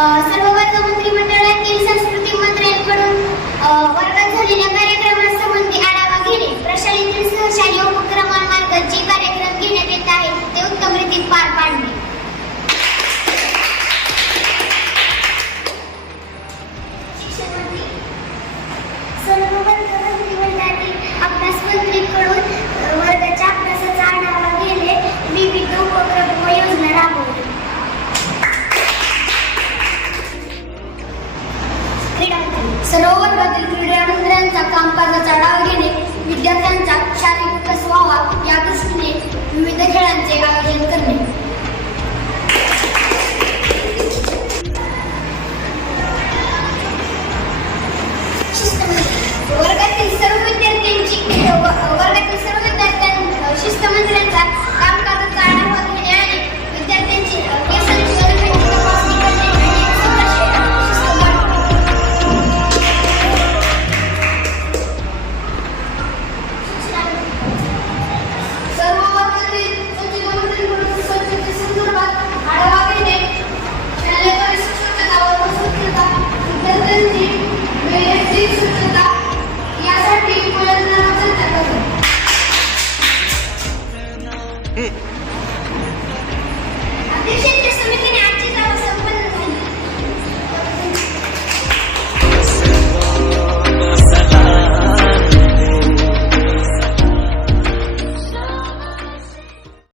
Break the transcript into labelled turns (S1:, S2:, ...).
S1: सर्व वर्ग मंत्रिमंडळातील संस्कृती मंत्र्यांकडून वर्गात झालेल्या कार्यक्रमासंबंधी आढावा घेणे प्रशालेतील सहशाली सरोवर क्रीडा मंत्र्यांचा कामकाजाचा आढावा घेणे विद्यार्थ्यांना Ateşe